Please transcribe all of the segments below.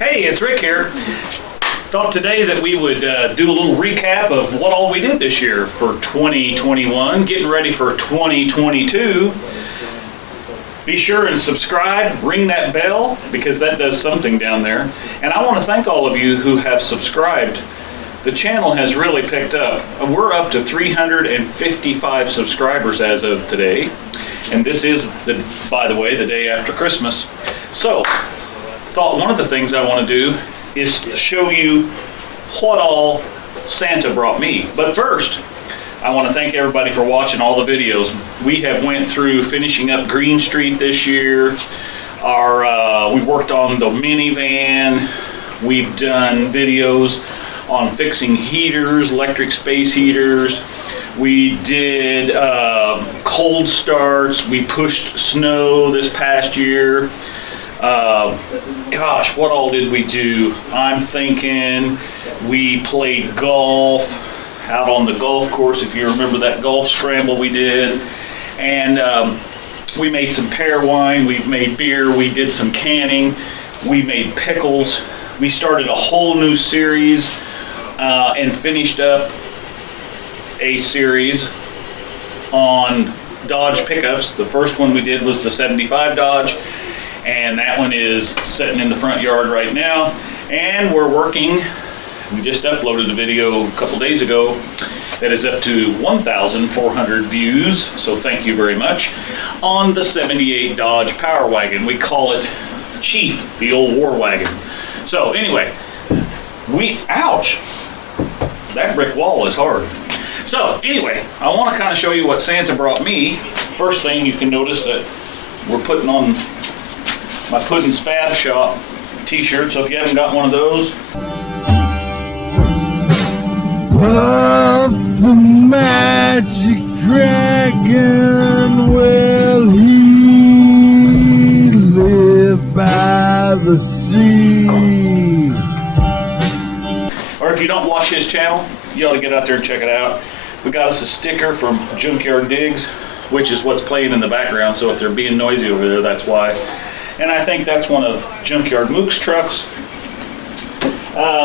Hey, it's Rick here. Thought today that we would do a little recap of what all we did this year for 2021, getting ready for 2022. Be sure and subscribe, ring that bell, because that does something down there. And I want to thank all of you who have subscribed. The channel has really picked up. We're up to 355 subscribers as of today. And this is, by the way, the day after Christmas. So, thought one of the things I want to do is show you what all Santa brought me. But first, I want to thank everybody for watching all the videos. We have went through finishing up Green Street this year. We worked on the minivan. We've done videos on fixing heaters, electric space heaters. We did cold starts. We pushed snow this past year. Gosh, what all did we do? I'm thinking we played golf out on the golf course, if you remember that golf scramble we did. And we made some pear wine, we made beer, we did some canning, we made pickles. We started a whole new series and finished up a series on Dodge pickups. The first one we did was the 75 Dodge, and that one is sitting in the front yard right now. And we're working, we just uploaded a video a couple days ago that is up to 1,400 views, so thank you very much, on the 78 Dodge Power Wagon. We call it Chief, the old war wagon. So anyway, ouch, that brick wall is hard. So anyway, I want to kind of show you what Santa brought me. First thing, you can notice that we're putting on my Puddin' Spab Shop t-shirt, so if you haven't got one of those. Puff the magic dragon, well, he lived by the sea. Or if you don't watch his channel, you ought to get out there and check it out. We got us a sticker from Junkyard Digs, which is what's playing in the background, so if they're being noisy over there, that's why. And I think that's one of Junkyard Mook's trucks.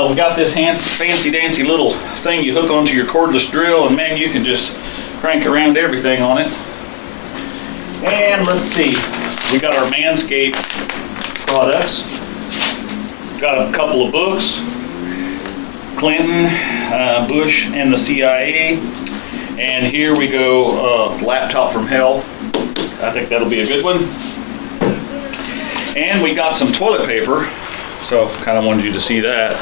We got this fancy-dancy little thing you hook onto your cordless drill, and man, you can just crank around everything on it. And let's see, we got our Manscaped products. Got a couple of books, Clinton, Bush, and the CIA. And here we go, laptop from hell. I think that'll be a good one. And we got some toilet paper, so kind of wanted you to see that.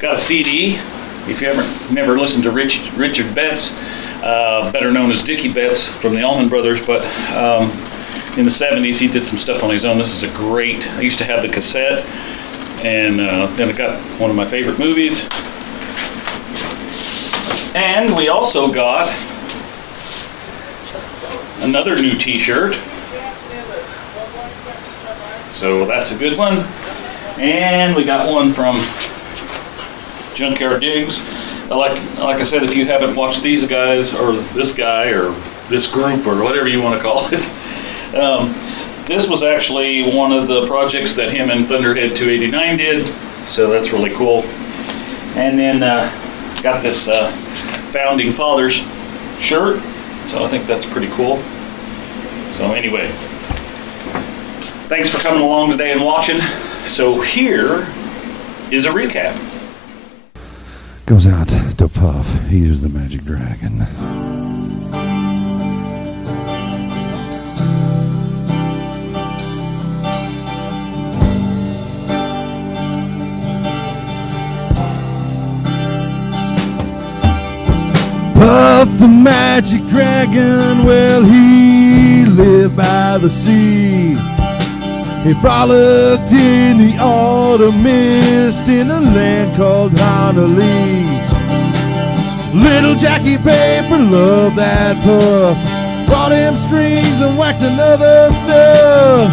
Got a CD. If you never listened to Richard Betts, better known as Dickie Betts from the Allman Brothers, but in the 70s he did some stuff on his own. This is a great, I used to have the cassette, and then I got one of my favorite movies. And we also got another new t-shirt, so that's a good one. And we got one from Junkyard Digs. Like I said, if you haven't watched these guys, or this guy, or this group, or whatever you want to call it, this was actually one of the projects that him and Thunderhead 289 did, so that's really cool. And then got this Founding Fathers shirt, so I think that's pretty cool. So anyway, thanks for coming along today and watching. So here is a recap. Goes out to Puff. He is the magic dragon. Puff the magic dragon, well, he lived by the sea. He frolicked in the autumn mist in a land called Honolulu. Little Jackie Paper loved that Puff, brought him strings and wax and other stuff.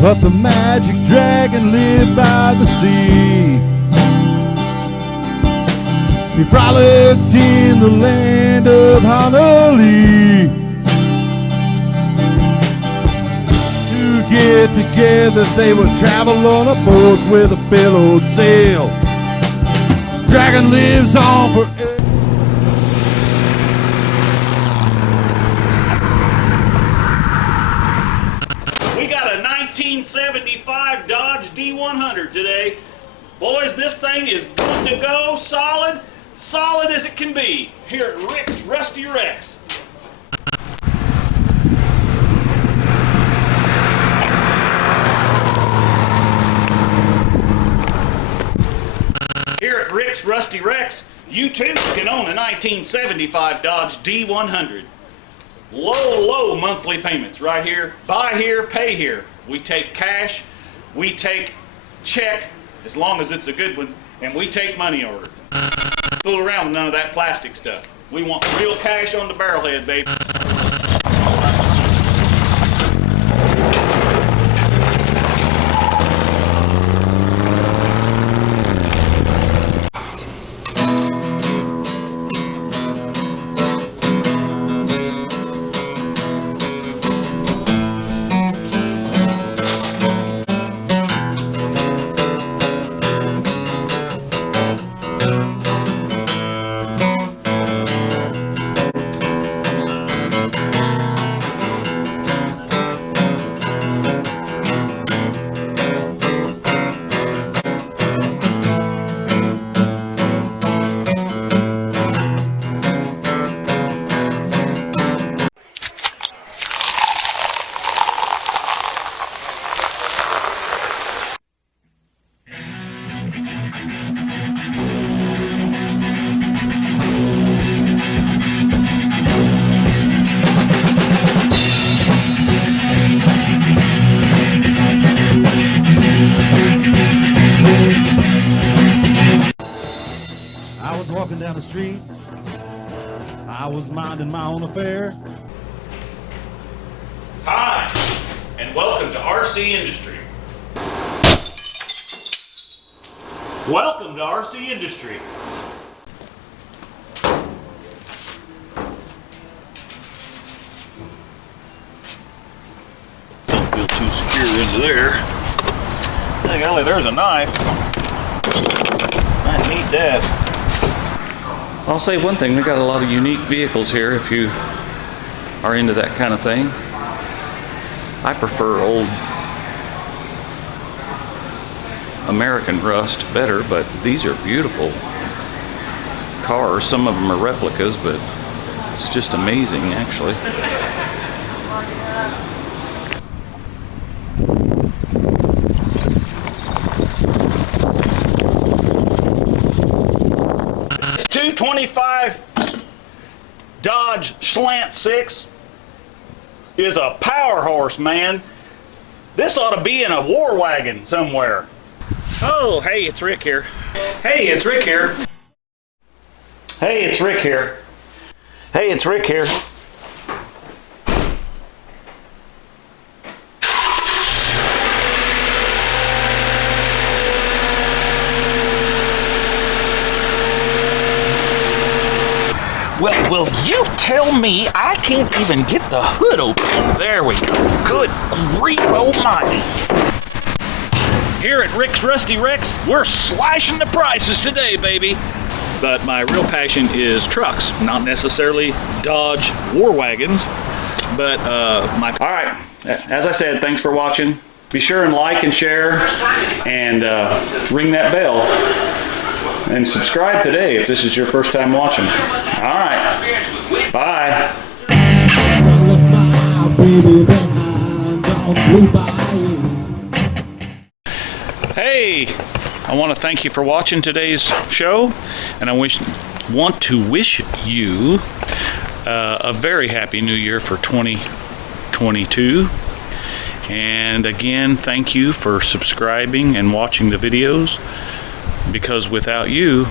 Puff the magic dragon lived by the sea. He frolicked in the land of Honolulu. together they would travel on a boat with a billowed sail. Dragon lives on forever. We got a 1975 Dodge D100 today. Boys, this thing is good to go, solid as it can be, here at Rick's Rusty Rex. Here at Rick's Rusty Rex, you too can own a 1975 Dodge D100. Low monthly payments right here. Buy here, pay here. We take cash, we take check, as long as it's a good one, and we take money order. Fool around with none of that plastic stuff. We want real cash on the barrelhead, baby. I was walking down the street, I was minding my own affair. Hi, and welcome to RCindustry. Welcome to RCindustry. Don't feel too secure into there. Hey, golly, there's a knife. I need that. I'll say one thing, we got a lot of unique vehicles here if you are into that kind of thing. I prefer old American rust better, but these are beautiful cars. Some of them are replicas, but it's just amazing actually. .225 Dodge Slant 6 is a power horse, man. This ought to be in a war wagon somewhere. Oh, hey, it's Rick here. Hey, it's Rick here. Hey, it's Rick here. Hey, it's Rick here. Well, will you tell me I can't even get the hood open? There we go. Good grief almighty. Here at Rick's Rusty Rex, we're slashing the prices today, baby. But my real passion is trucks, not necessarily Dodge war wagons, but All right, as I said, thanks for watching. Be sure and like and share and ring that bell. And subscribe today if this is your first time watching. All right. Bye. Hey, I want to thank you for watching today's show, and I want to wish you a very happy new year for 2022. And again, thank you for subscribing and watching the videos, because without you,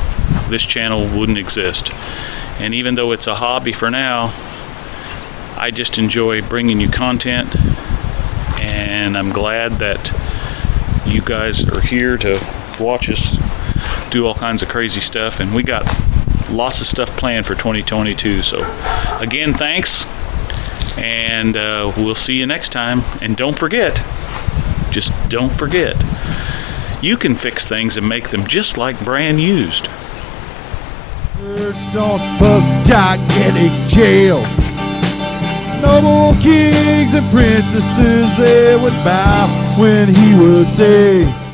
this channel wouldn't exist. And even though it's a hobby for now, I just enjoy bringing you content, and I'm glad that you guys are here to watch us do all kinds of crazy stuff, and we got lots of stuff planned for 2022. So again, thanks, and we'll see you next time. And don't forget, just don't forget, you can fix things and make them just like brand used. Don't fuck gigantic jail. Noble kings and princesses, they would bow when he would say,